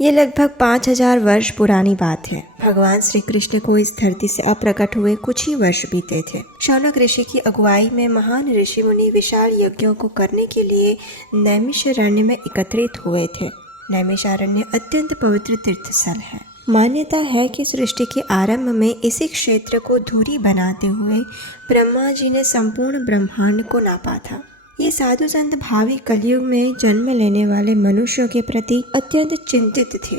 ये लगभग 5000 वर्ष पुरानी बात है। भगवान श्री कृष्ण को इस धरती से अप्रकट हुए कुछ ही वर्ष बीते थे। शौनक ऋषि की अगुवाई में महान ऋषि मुनि विशाल यज्ञों को करने के लिए नैमिषारण्य में एकत्रित हुए थे। नैमिषारण्य अत्यंत पवित्र तीर्थ स्थल है। मान्यता है कि सृष्टि के आरंभ में इसी क्षेत्र को धुरी बनाते हुए ब्रह्मा जी ने संपूर्ण ब्रह्मांड को नापा था। ये साधु संत भावी कलयुग में जन्म लेने वाले मनुष्यों के प्रति अत्यंत चिंतित थे।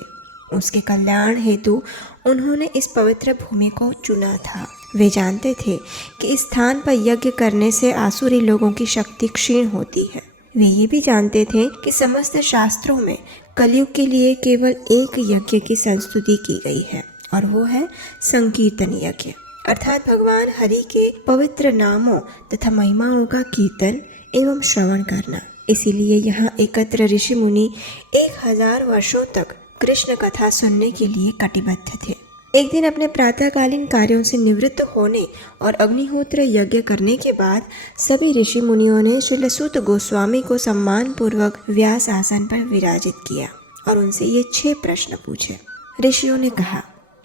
उसके कल्याण हेतु उन्होंने इस पवित्र भूमि को चुना था। वे जानते थे कि इस स्थान पर यज्ञ करने से आसुरी लोगों की शक्ति क्षीण होती है। वे ये भी जानते थे कि समस्त शास्त्रों में कलयुग के लिए केवल एक यज्ञ की संस्तुति की गई है और वो है संकीर्तन यज्ञ, अर्थात भगवान हरि के पवित्र नामों तथा महिमाओं का कीर्तन एवं श्रवण करना। इसीलिए यहाँ एकत्र ऋषि मुनि 1000 वर्षों तक कृष्ण कथा सुनने के लिए कटिबद्ध थे। एक दिन अपने प्रातःकालीन कार्यों से निवृत्त होने और अग्निहोत्र यज्ञ करने के बाद सभी ऋषि मुनियों ने श्रील सूत गोस्वामी को सम्मान पूर्वक व्यास आसन पर विराजित किया और उनसे ये 6 प्रश्न पूछे। ऋषियों ने कहा,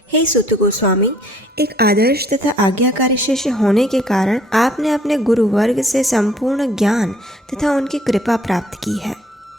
हे सूत गोस्वामी, एक आदर्श तथा आज्ञाकारी शिष्य होने के कारण आपने अपने गुरु वर्ग से संपूर्ण ज्ञान तथा उनकी कृपा प्राप्त की है।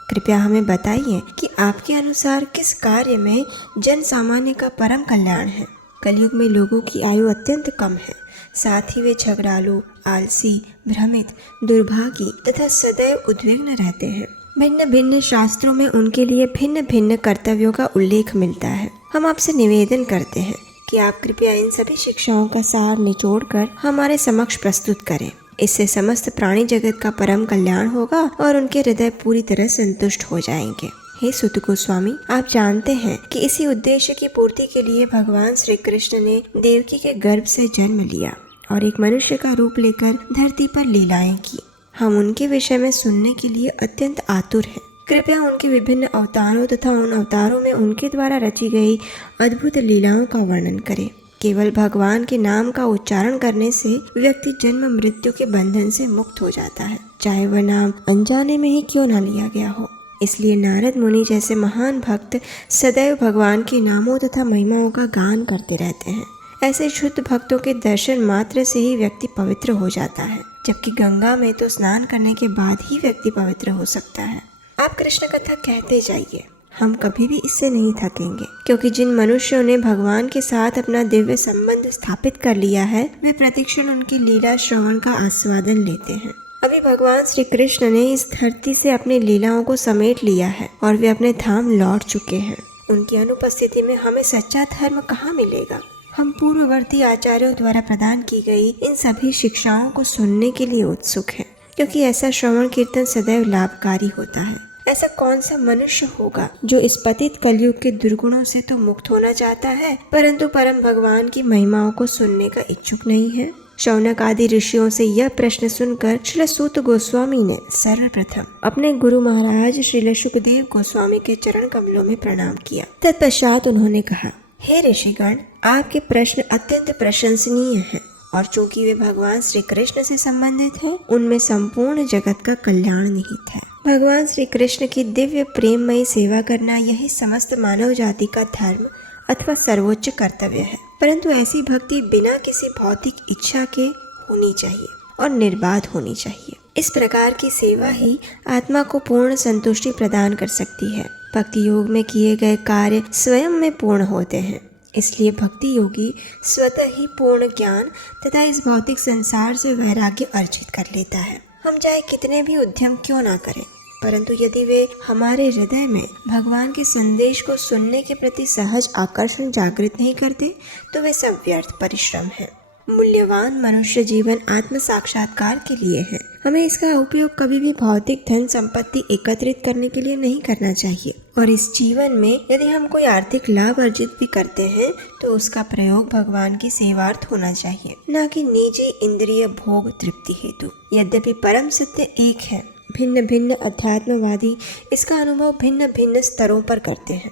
कृपया हमें बताइए कि आपके अनुसार किस कार्य में जन सामान्य का परम कल्याण है। कलयुग में लोगों की आयु अत्यंत कम है, साथ ही वे झगड़ालू, आलसी, भ्रमित, दुर्भागी तथा सदैव उद्विग्न रहते हैं। भिन्न भिन्न शास्त्रों में उनके लिए भिन्न भिन्न कर्तव्यों का उल्लेख मिलता है। हम आपसे निवेदन करते हैं कि आप कृपया इन सभी शिक्षाओं का सार निचोड़कर हमारे समक्ष प्रस्तुत करें। इससे समस्त प्राणी जगत का परम कल्याण होगा और उनके हृदय पूरी तरह संतुष्ट हो जाएंगे। हे सूत गोस्वामी, आप जानते हैं कि इसी उद्देश्य की पूर्ति के लिए भगवान श्री कृष्ण ने देवकी के गर्भ से जन्म लिया और एक मनुष्य का रूप लेकर धरती पर लीलाएं की। हम उनके विषय में सुनने के लिए अत्यंत आतुर हैं। कृपया उनके विभिन्न अवतारों तथा उन अवतारों में उनके द्वारा रची गई अद्भुत लीलाओं का वर्णन करें। केवल भगवान के नाम का उच्चारण करने से व्यक्ति जन्म मृत्यु के बंधन से मुक्त हो जाता है, चाहे वह नाम अनजाने में ही क्यों न लिया गया हो। इसलिए नारद मुनि जैसे महान भक्त सदैव भगवान के नामों तथा महिमाओं का गान करते रहते हैं। ऐसे शुद्ध भक्तों के दर्शन मात्र से ही व्यक्ति पवित्र हो जाता है, जबकि गंगा में तो स्नान करने के बाद ही व्यक्ति पवित्र हो सकता है। आप कृष्ण कथा कहते जाइए, हम कभी भी इससे नहीं थकेंगे, क्योंकि जिन मनुष्यों ने भगवान के साथ अपना दिव्य संबंध स्थापित कर लिया है वे प्रतिक्षण उनकी लीला श्रवण का आस्वादन लेते हैं। अभी भगवान श्री कृष्ण ने इस धरती से अपनी लीलाओं को समेट लिया है और वे अपने धाम लौट चुके हैं। उनकी अनुपस्थिति में हमें सच्चा धर्म कहाँ मिलेगा। हम पूर्ववर्ती आचार्यों द्वारा प्रदान की गई इन सभी शिक्षाओं को सुनने के लिए उत्सुक हैं, क्योंकि ऐसा श्रवण कीर्तन सदैव लाभकारी होता है। ऐसा कौन सा मनुष्य होगा जो इस पतित कलयुग के दुर्गुणों से तो मुक्त होना चाहता है, परंतु परम भगवान की महिमाओं को सुनने का इच्छुक नहीं है। शौनक आदि ऋषियों से यह प्रश्न सुनकर श्रील सूत गोस्वामी ने सर्वप्रथम अपने गुरु महाराज श्रील सुखदेव गोस्वामी के चरण कमलों में प्रणाम किया। तत्पश्चात उन्होंने कहा, हे ऋषिगण, आपके प्रश्न अत्यंत प्रशंसनीय हैं और चूंकि वे भगवान श्री कृष्ण से संबंधित हैं, उनमें संपूर्ण जगत का कल्याण निहित है। भगवान श्री कृष्ण की दिव्य प्रेममयी सेवा करना यही समस्त मानव जाति का धर्म अथवा सर्वोच्च कर्तव्य है, परंतु ऐसी भक्ति बिना किसी भौतिक इच्छा के होनी चाहिए और निर्बाध होनी चाहिए। इस प्रकार की सेवा ही आत्मा को पूर्ण संतुष्टि प्रदान कर सकती है। भक्ति योग में किए गए कार्य स्वयं में पूर्ण होते हैं, इसलिए भक्ति योगी स्वतः ही पूर्ण ज्ञान तथा इस भौतिक संसार से वैराग्य अर्जित कर लेता है। हम चाहे कितने भी उद्यम क्यों ना करें, परंतु यदि वे हमारे हृदय में भगवान के संदेश को सुनने के प्रति सहज आकर्षण जागृत नहीं करते, तो वे सब व्यर्थ परिश्रम है। मूल्यवान मनुष्य जीवन आत्म साक्षात्कार के लिए है। हमें इसका उपयोग कभी भी भौतिक धन संपत्ति एकत्रित करने के लिए नहीं करना चाहिए, और इस जीवन में यदि हम कोई आर्थिक लाभ अर्जित भी करते हैं तो उसका प्रयोग भगवान की सेवार्थ होना चाहिए, न कि निजी इंद्रिय भोग तृप्ति हेतु। यद्यपि परम सत्य एक है, भिन्न भिन्न अध्यात्मवादी इसका अनुभव भिन्न भिन्न स्तरों पर करते हैं।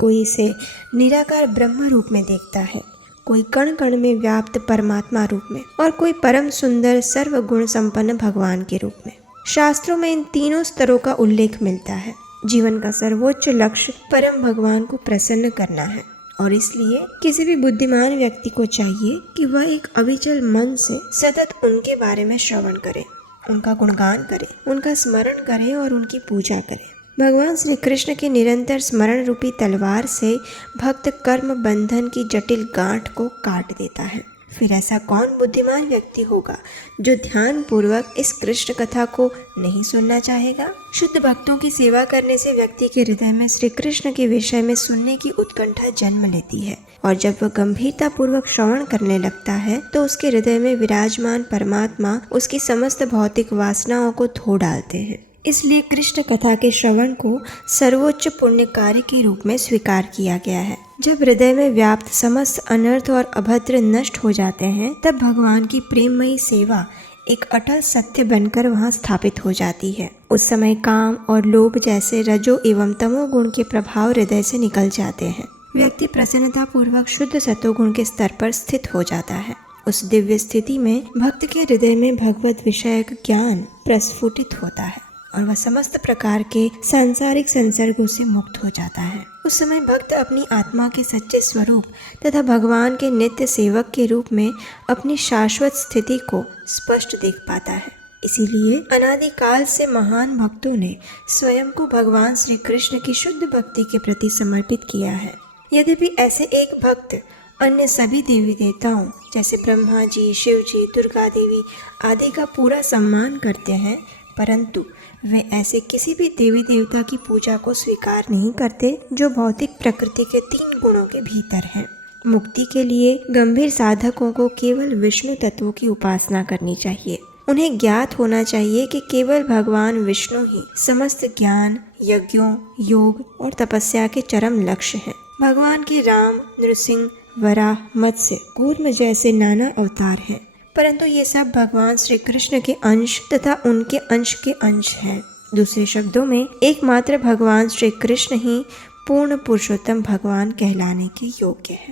कोई इसे निराकार ब्रह्म रूप में देखता है, कोई कण कण में व्याप्त परमात्मा रूप में, और कोई परम सुंदर सर्वगुण संपन्न भगवान के रूप में। शास्त्रों में इन तीनों स्तरों का उल्लेख मिलता है। जीवन का सर्वोच्च लक्ष्य परम भगवान को प्रसन्न करना है और इसलिए किसी भी बुद्धिमान व्यक्ति को चाहिए कि वह एक अविचल मन से सतत उनके बारे में श्रवण करे, उनका गुणगान करे, उनका स्मरण करे और उनकी पूजा करे। भगवान श्री कृष्ण के निरंतर स्मरण रूपी तलवार से भक्त कर्म बंधन की जटिल गांठ को काट देता है। फिर ऐसा कौन बुद्धिमान व्यक्ति होगा जो ध्यान पूर्वक इस कृष्ण कथा को नहीं सुनना चाहेगा। शुद्ध भक्तों की सेवा करने से व्यक्ति के हृदय में श्री कृष्ण के विषय में सुनने की उत्कंठा जन्म लेती है और जब वह गंभीरता पूर्वक श्रवण करने लगता है तो उसके हृदय में विराजमान परमात्मा उसकी समस्त भौतिक वासनाओं को धो डालते हैं। इसलिए कृष्ण कथा के श्रवण को सर्वोच्च पुण्य कार्य के रूप में स्वीकार किया गया है। जब हृदय में व्याप्त समस्त अनर्थ और अभद्र नष्ट हो जाते हैं तब भगवान की प्रेममयी सेवा एक अटल सत्य बनकर वहां स्थापित हो जाती है। उस समय काम और लोभ जैसे रजो एवं तमो गुण के प्रभाव हृदय से निकल जाते हैं। व्यक्ति प्रसन्नता पूर्वक शुद्ध सतोगुण के स्तर पर स्थित हो जाता है। उस दिव्य स्थिति में भक्त के हृदय में भगवत विषयक ज्ञान प्रस्फुटित होता है और वह समस्त प्रकार के सांसारिक संसर्गों से मुक्त हो जाता है। उस समय भक्त अपनी आत्मा के सच्चे स्वरूप तथा भगवान के नित्य सेवक के रूप में अपनी शाश्वत स्थिति को स्पष्ट देख पाता है। इसीलिए अनादिकाल से महान भक्तों ने स्वयं को भगवान श्री कृष्ण की शुद्ध भक्ति के प्रति समर्पित किया है। यद्यपि ऐसे एक भक्त अन्य सभी देवी देवताओं जैसे ब्रह्मा जी, शिव जी, दुर्गा देवी आदि का पूरा सम्मान करते हैं, परंतु वे ऐसे किसी भी देवी देवता की पूजा को स्वीकार नहीं करते जो भौतिक प्रकृति के 3 गुणों के भीतर हैं। मुक्ति के लिए गंभीर साधकों को केवल विष्णु तत्वों की उपासना करनी चाहिए। उन्हें ज्ञात होना चाहिए कि केवल भगवान विष्णु ही समस्त ज्ञान, यज्ञों, योग और तपस्या के चरम लक्ष्य हैं। भगवान के राम, नृसिंह, वराह, मत्स्य, कूर्म जैसे नाना अवतार हैं, परंतु ये सब भगवान श्री कृष्ण के अंश तथा उनके अंश के अंश हैं। दूसरे शब्दों में एकमात्र भगवान श्री कृष्ण ही पूर्ण पुरुषोत्तम भगवान कहलाने के योग्य है।